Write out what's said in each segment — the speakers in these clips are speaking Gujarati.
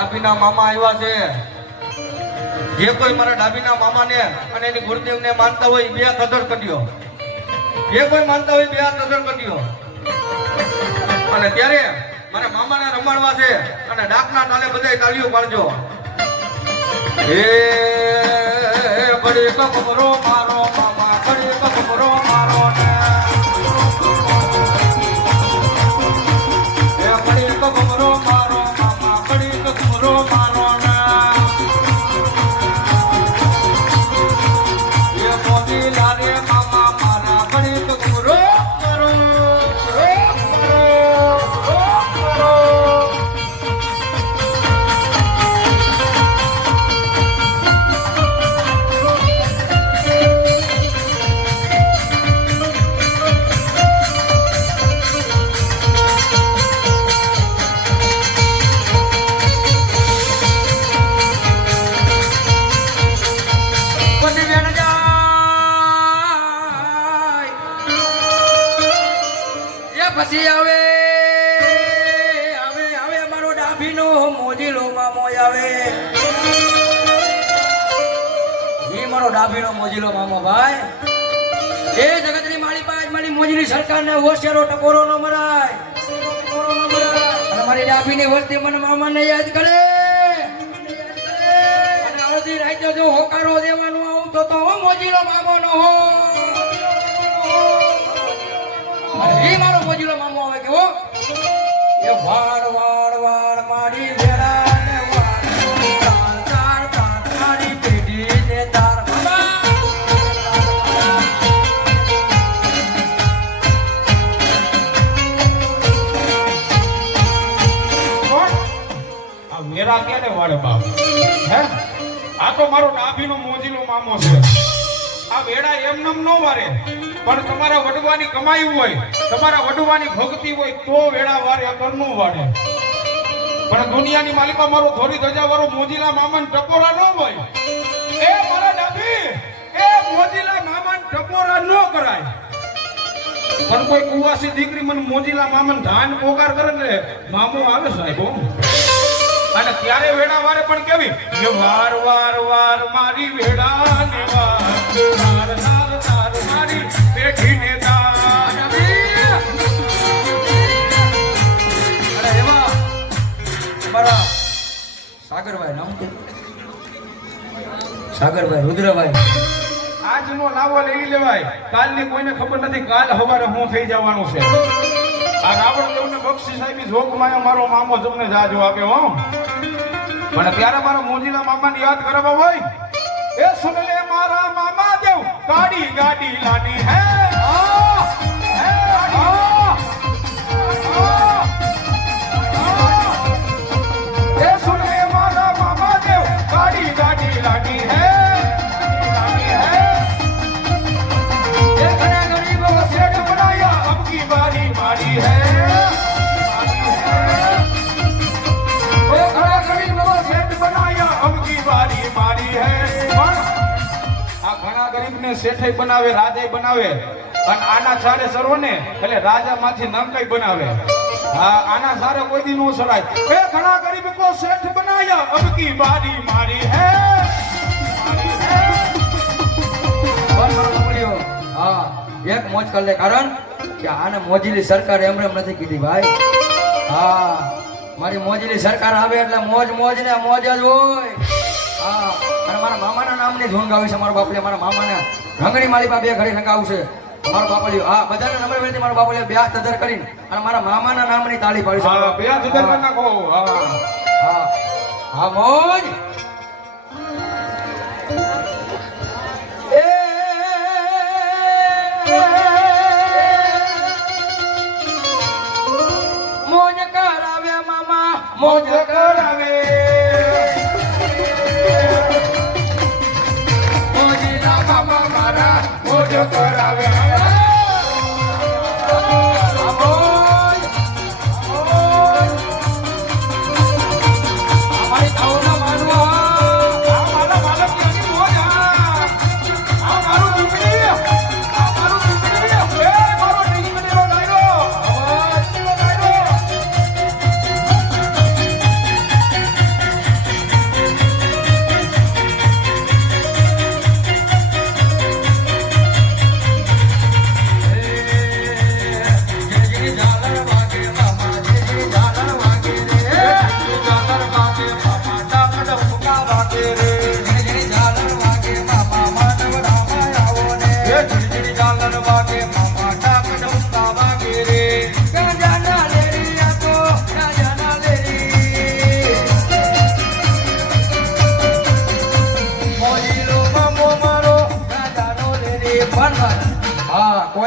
ડાભીના મામા આવ્યા છે. જે કોઈ મારા ડાભીના મામાને અને એની ગુરુદેવને માનતા હોય બે કદર કર્યો. જે કોઈ માનતા હોય બે કદર કર્યો. અને ત્યારે મારા મામાને રમાડવા છે અને ડાકના તાલે બધાય તાળીઓ પાડજો. એ બડી કમરો મારો મામા, બડી કમરો મારો ને એ બડી કમરો મારો મામા, બડી કમરો મારો ને એ મોદી લારે મામા મારા બડી કમરો મારો. પછી આવે આવે આવે મારો ડાભીનો મોજીલો મામો આવે. એ મારો ડાભીનો મોજીલો મામો ભાઈ. એ જગતની માળી પાંચ માળી મોજીની સરકારને હોશિયારો ટકોરો ન મરાય. અને મારી ડાભીની વસ્તી મને મામાને યાદ કરે અને અડધી રાતે જો હોકારો દેવાનો આવતો તો મોજીલો મામો નો હો. એ મારો મોજીલો મામો આવે કે હો એ વાળ વાળ વાળ મારી વેળા ને વાળ તાર તાર તાર મારી પેઢી ને તાર આ મેરા કે ને વાળે બાપ હે આ તો મારો ડાભીનો મોજીલો મામો છે. આ વેડા એમનેમ ન વારે પણ તમારા વડવાની કમાઈ હોય, તમારા વડવાની ભક્તિ હોય તો વેડા વારે અગર નો વારે. પણ દુનિયાની માલિકા મારો ધોરી ધજા વાળો મોજીલા મામન ટકોરા ન હોય. એ મારા ડાભી એ મોજીલા મામન ટકોરા ન કરાય. પણ કોઈ કુવાસી દીકરી મને મોજીલા મામન ધાન પોકાર કરે ને મામો આવે સાહેબ. અને ત્યારે વેડા વારે પણ કેવી કે વાર વાર વાર મારી વેડા ને વાર વાર વાર વાર મારી પેઢી ને તાર. અરે એવા મારા સાગરભાઈ નામ કે સાગરભાઈ રુદ્રભાઈ આજનો લાવો લઈ લેવાય. કાલની કોઈને ખબર નથી કાલ સવારે હું થઈ જવાનું છે. આ રાવણ દેવને બક્ષી સાહેબી જોગમાં મારો મામો તમને જાજો આપે હો. પણ ત્યારે મારા મોજીલા મામાને યાદ કરવા હોય એ સુન લે મારા મામા દેવ ગાડી ગાડી લાની હે એ સુન લે મારા મામા દેવ ગાડી ગાડી લાની હે એ ઘણા ગરીબો સેठ બનાયા અબકી બારી મારી હે શેઠે બનાવે રાજા બનાવે અને આના સારે સર્વને એટલે રાજા માંથી નંકઈ બનાવે. હા આના સારે કોઈ દી નો સરાય. એ ઘણા ગરીબ કો શેઠ બનાયા અબકી બારી મારી હે હા એક મોજ કર લે કારણ કે આને મોજીલી સરકાર એમ નથી કીધી ભાઈ. હા મારી મોજીલી સરકાર આવે એટલે મોજ મોજ ને મોજ જ હોય. હા અને મારા મામાના નામની ધૂન ગાવી છે મારા બાપલે. મારા મામાને રંગણી માળી પાસે બે ઘડી નગાવશે મારો બાપલિયો. હા બધાને નંબર વેચી મારો બાપલિયો બે હાથ તદર કરીને અને મારા મામાના નામની તાળી પાડી છે. બે હાથ તદર કરી નાખો. હા હા હા મોજ. મોજ કરાવે મામા મોજ કરાવે મોજીલા મામા મારા મોજ કરાવે. અમારી તાવના માનવા આ મારા માલક ની મોજ. આ મારું દીકરી એ મારો દીકરીનો ડાયરો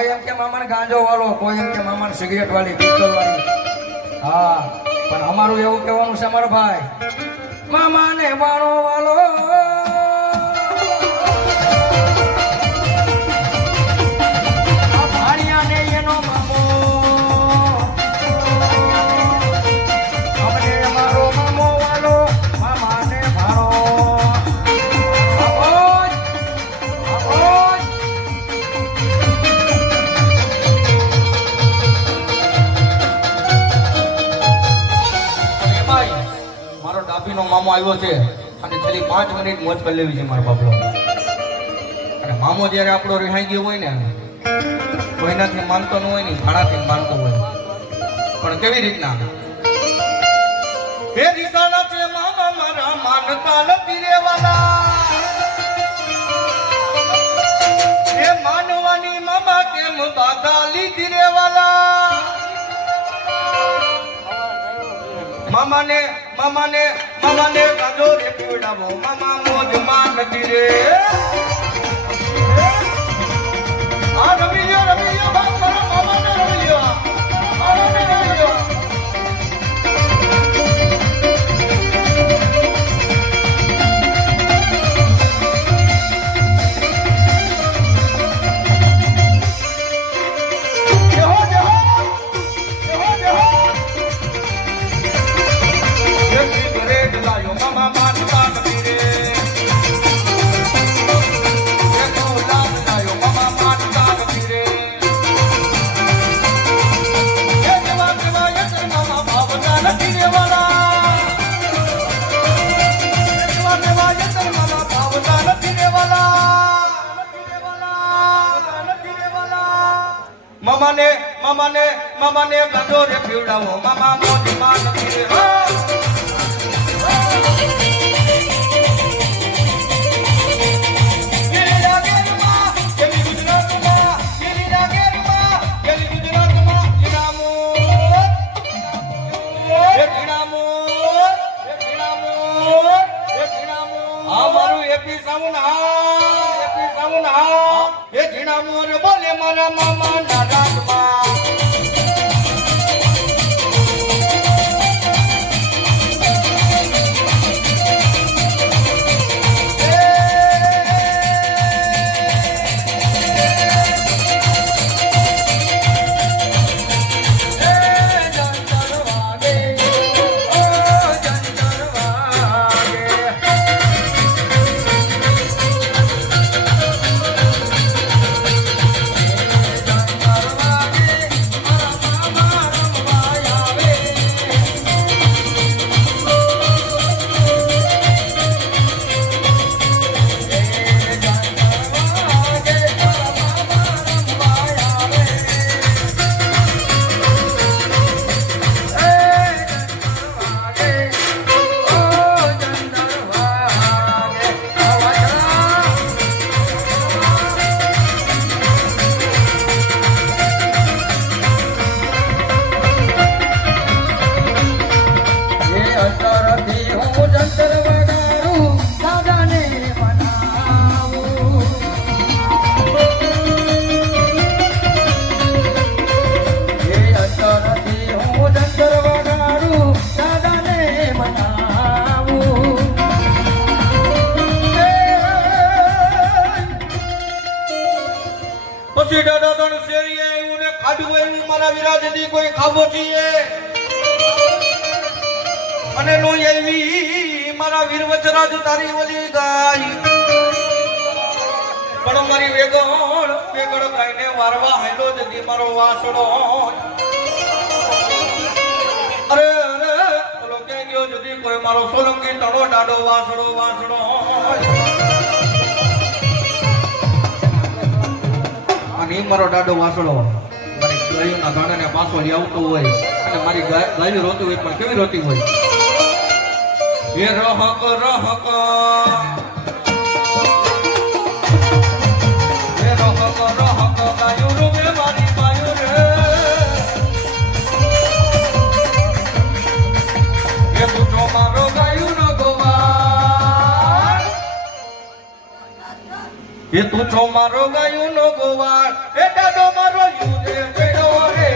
કોઈ એમ કે મામાને ગાંજો વાળો, કોઈ એમ કે મામાને સિગરેટ વાળી, પિસ્તોલ વાળી. હા, પણ અમારું એવું કહેવાનું છે મારો ભાઈ, મામાને વાળો વાળો. આ ભાણિયાને એનો મામો, અમને મારો મામો વાળો, મામાને ભાણો. મારો ડાભીનો મામો આવ્યો છે અને છેલ્લી 5 મિનિટ મોજ કરી લેવી છે મારા બાપલો. અને મામો જ્યારે આપણો રિહાઈ ગયો હોય ને, કોઈનાથી માનતો ન હોય ને, ખાણાથી માનતો હોય. પણ કેવી રીતના? હે દિશાના છે મામા મારા, માનતા નથી રેવાના. હે માનવાની મામા કેમ બાધા લીધી રેવાલા. મામાને ગાજો રે પીવડાવો, મામા મોજ માં નથી રે. આ રમી લ્યો બાપ મારા મામાને રમી લ્યો. આ રમી લ્યો. મામાને ગાજો રે પીવડાવો, મામા મોજ માં નથી રે. બોલે મારા મામા ના રાજમાં. કોઈ ખાબો છીએ અને નો એવી મારા વીર વચરાજ તારી ઓલી ગાય. પણ મારી વેગળ ખાઈને વારવા હાલો જતી મારો વાસડો. અરે બોલો કે ગયો જતી કોઈ મારો સોલંકી તળો ડાડો વાસડો. અને મારો ડાડો વાસડો મારી ગાયોના ગાડાને પાછો લઈ આવતો હોય અને મારી ગાયો રોતી હોય, પણ કેવી રોતી હોય? એ રહક ગાયો રોવે મારી ગાયો રે. એ પૂછો મારો ગાયો નો ગોવાળ, એ તું છો મારો ગાયો નો ગોવાળ. દાદો મારો યુદે પેડો રે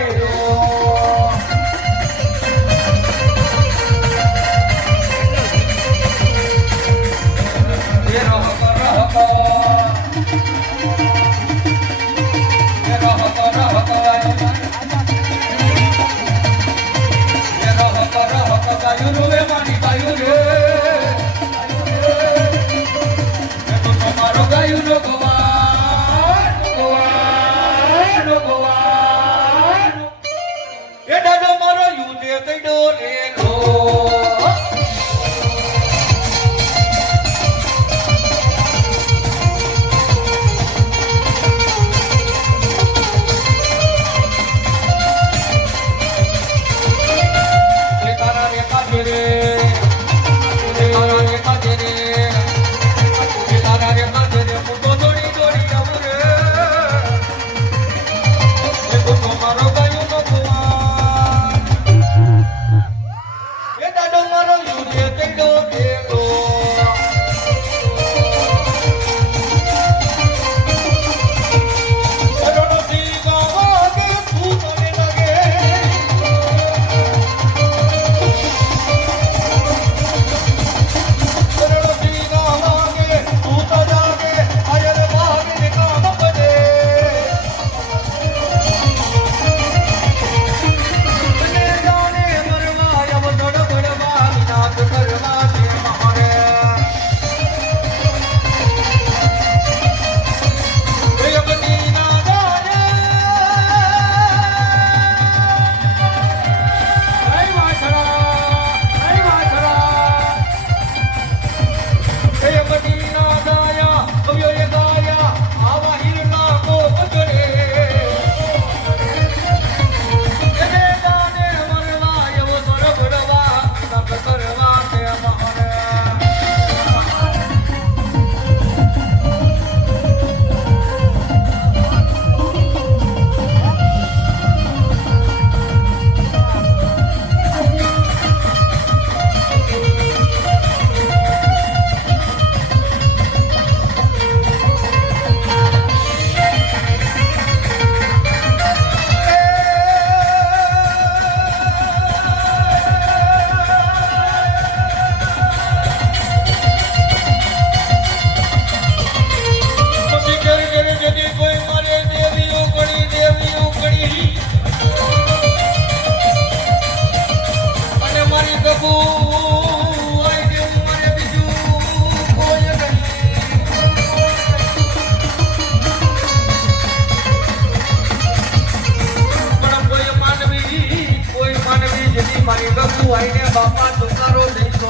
મારી ગગુ આઈને બાપા તુકારો દઈતો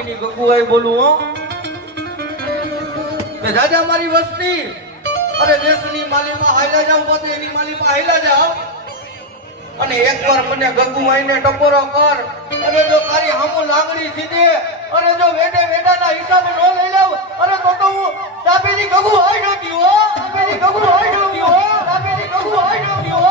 ની ગગુ આઈ બોલું હો કે દાદા મારી વસ્તી અરે દેશની માલીમાં હાઈલા જાવ પોતે એની માલીમાં હાઈલા જાવ અને એકવાર મને ગગુ આઈને ટપોરો કર અને જો તારી હામો લાંગડી સીધે અને જો વેડે વેડાના હિસાબે નો લઈ લઉં અરે તો હું દાબેલી ગગુ આઈ નતી હો દાબેલી ગગુ આઈ નતી હો દાબેલી ગગુ આઈ નતી હો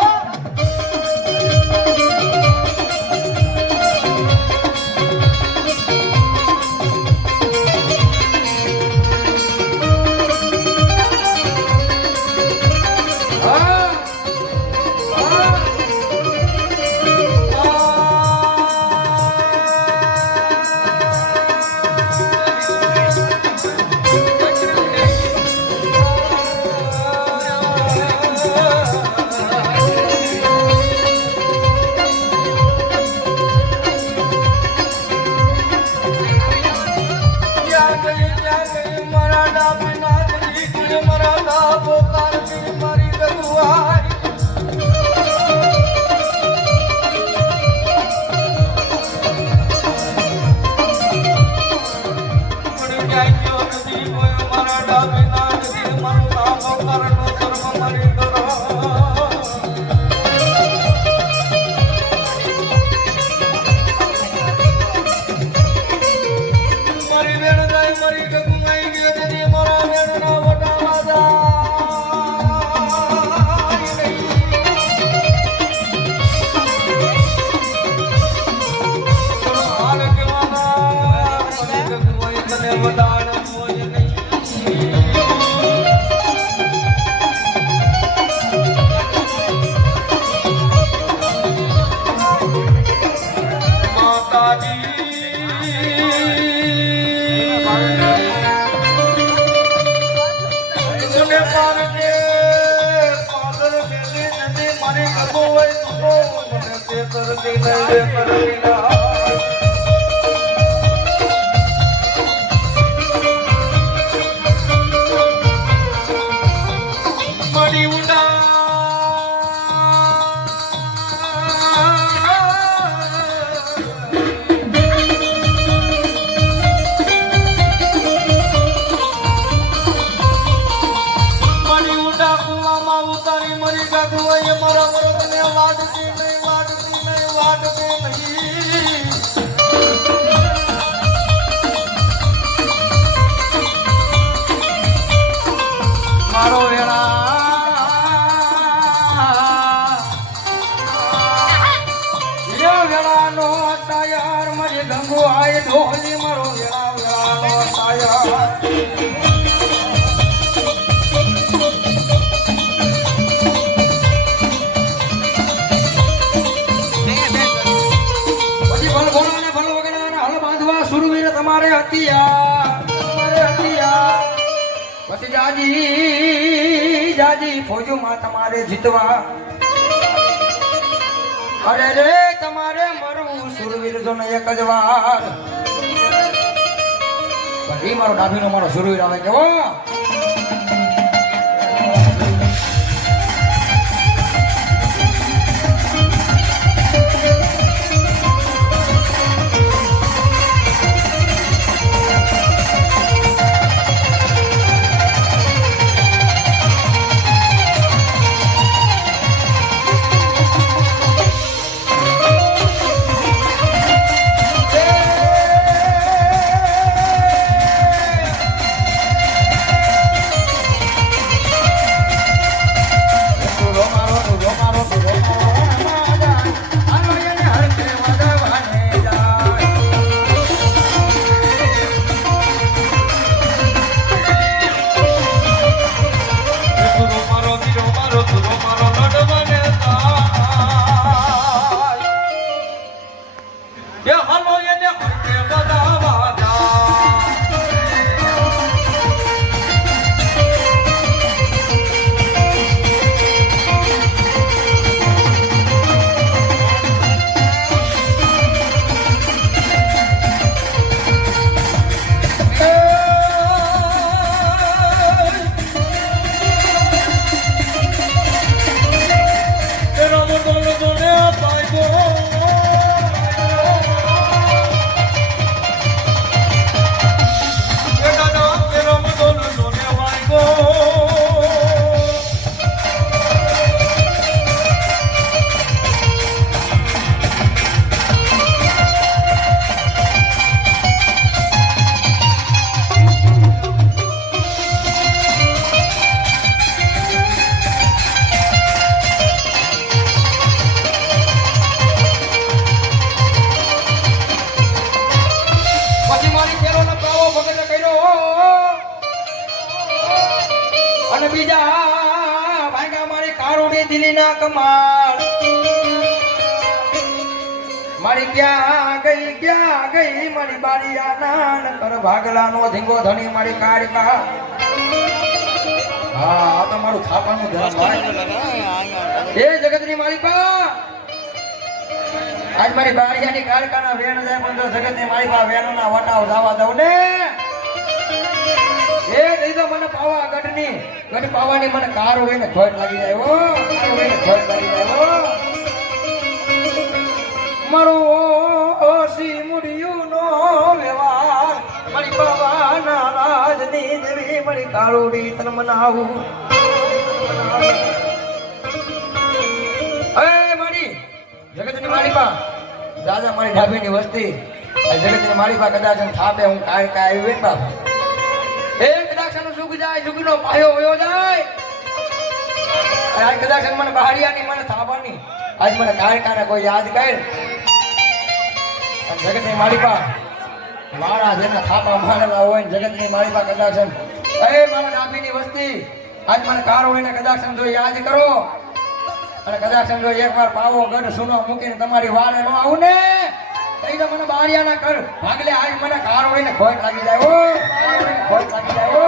કરતી નહીં કરતી ના મળી ઉડા મળી ઉડા કુવામાં ઉતારી મરી ગાધું હોય મારા વરદને વાડતી નહીં વાડતી નહીં વાડતી નહીં મારો વેળા વેળાનો તાયાર મારી ગંગો આય ઢોલી મારો વેળા વેળાનો તાયાર પછી ભલ ભોળો અને ભલ વગેરે હલ બાંધવા સુરવીર તમારે હતિયા પછી જાજી ફોજોમાં તમારે જીતવા અરે રે તમારે મરવું સુરવીર જો ને એક જ વાર પછી મારો ડાભીનો મારો સુરવીર આવે કેવો અને બીજા ભાગ્યા મારી કારુડી દિલી ના કમાલ મારી ક્યાં ગઈ મારી બારીયા નાન કર ભાગલા નો ધીંગો ધણી મારી કાળકા હા આ તો મારું થાપાનું ધર્મ ભાઈ એ જગતની મારી પા આજ મારી બારીયાની કાળકાના વેણ જાય પણ જગતની મારી પા વેણોના વટાવ જવા દઉં ને એ નહીં તો મને પાવા ગઢની ગઢ પાવાની મને કારો હોય ને ખોટ લાગી જાય હો કારો હોય ને ખોટ લાગી જાય હો મારો ઓસી મુડિયું નો વ્યવહાર મારી પાવાના રાજની દેવી મારી કારોડી તન મનાવું એ મારી જગતની મારી પા દાદા મારી ઢાબીની વસ્તી જગતની મારી પા કદાચ થાપે હું કાય કાય આવી બાપ એક કદાક્ષનો સુખ જાય સુખનો પાયો હોયો જાય આજ કદાક્ષ મને બહારિયાની મને થાવાની આજ મને કારકાને કોઈ યાદ કર જગતની માલિકા મારા જેના થાપા મારેલા હોય ને જગતની માલિકા કદાક્ષ એ મારા ડાબીની વસ્તી આજ મને કાર હોય ને કદાક્ષ જો યાદ કરો અને કદાક્ષ જો એકવાર પાવો ગઢ સુનો મૂકીને તમારી વારે નો આવું ને તો મને બારિયાના કર ભાગલે આજ મને કાર હોય ને ખોટ લાગી જાય હો ખોટ લાગી જાય હો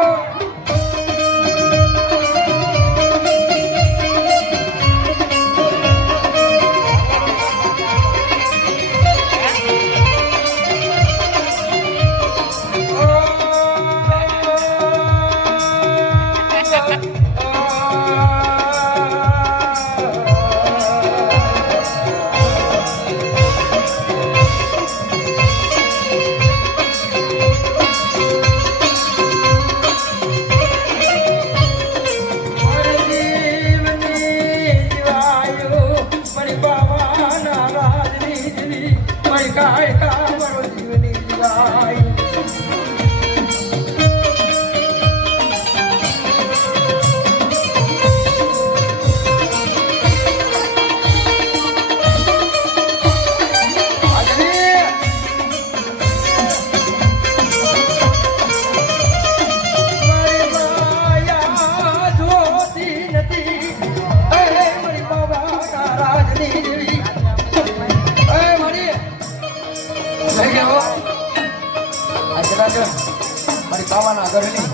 બાવાના ઘરની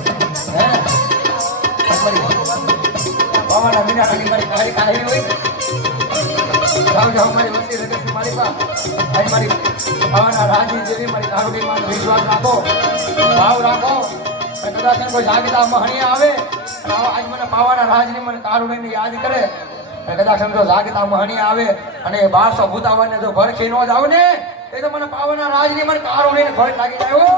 હે બાવાના વિના ખાલી મારી ગાડી કાઢી હોય જાઓ જાઓ મારી વસ્તી રગતની મારી પા અહીં મારી બાવાના રાજી જેવી મારી કારુડી માં વિશ્વાસ રાખો ભાવ રાખો કદાચ કોઈ જાગીતા મહણી આવે આજ મને બાવાના રાજની મને કારુડીને યાદ કરે કદાચ સમજો જાગીતા મહણી આવે અને 1200 ભૂતાવાને જો ભરખી નો જાવ ને એ તો મને બાવાના રાજની મને કારુડીને ભય લાગી જાય હો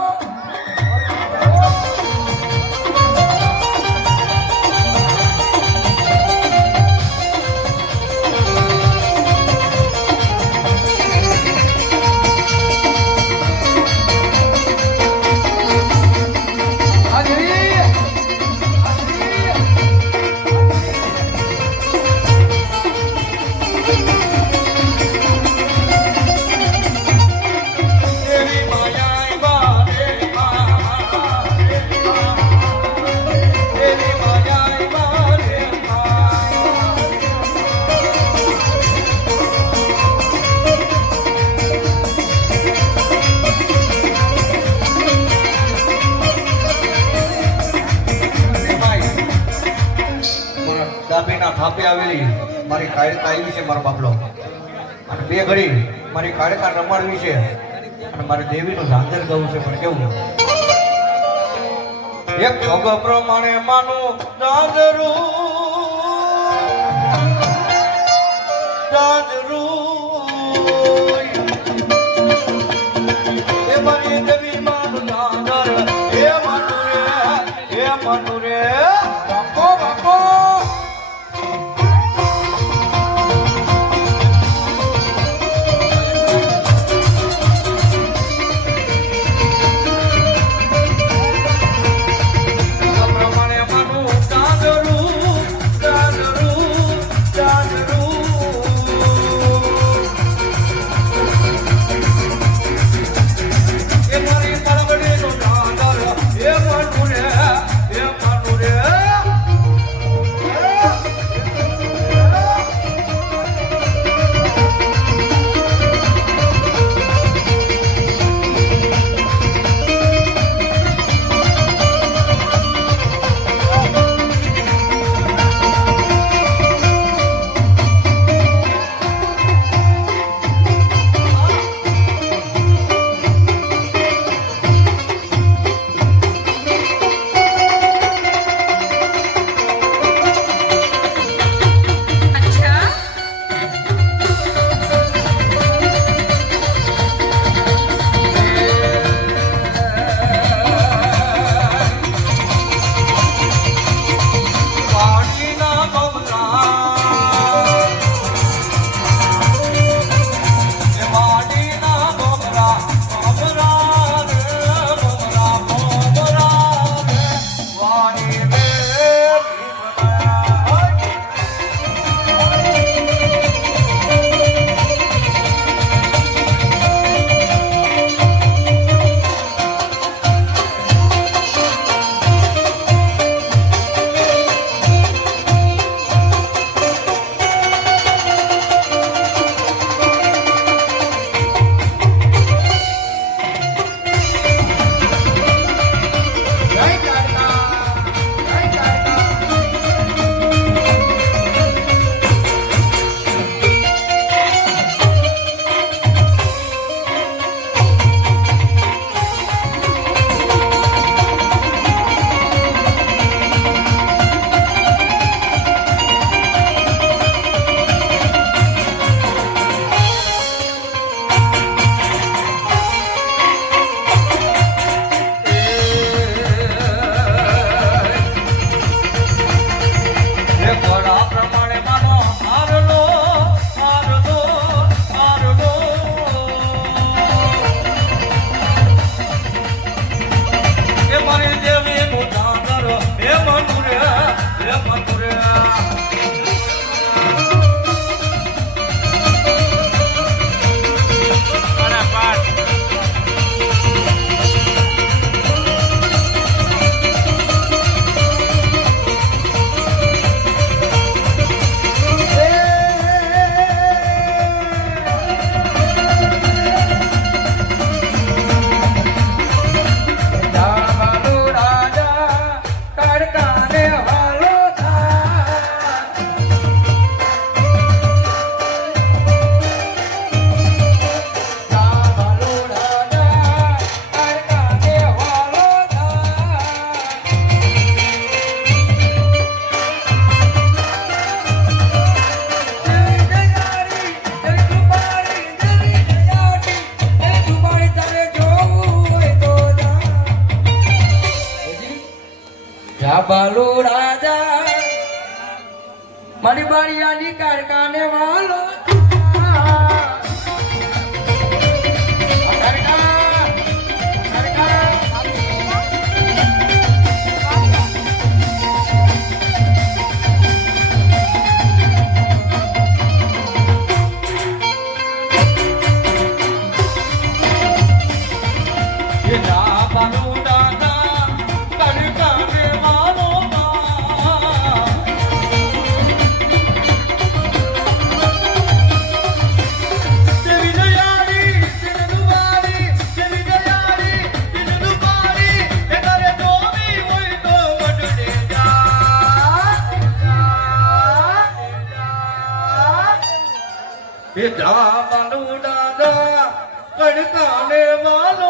દાબીના થાપે આવેલી મારી કાયરતા આવી છે મારો બાપલો અને બે ઘડી મારી કાયરતા રમાડવી છે અને મારી દેવીનું ઝાંઝર ગાવું છે પણ કેવું એક ભોગ પ્રમાણે માનું ઝાંઝરું એ મારી દેવી માનું ઝાંઝર એ માનું રે બાપો બાપો આ બાલુ રાજા મારી બાળિયાની કારકાને વાલો દાદા કડકાને વાલો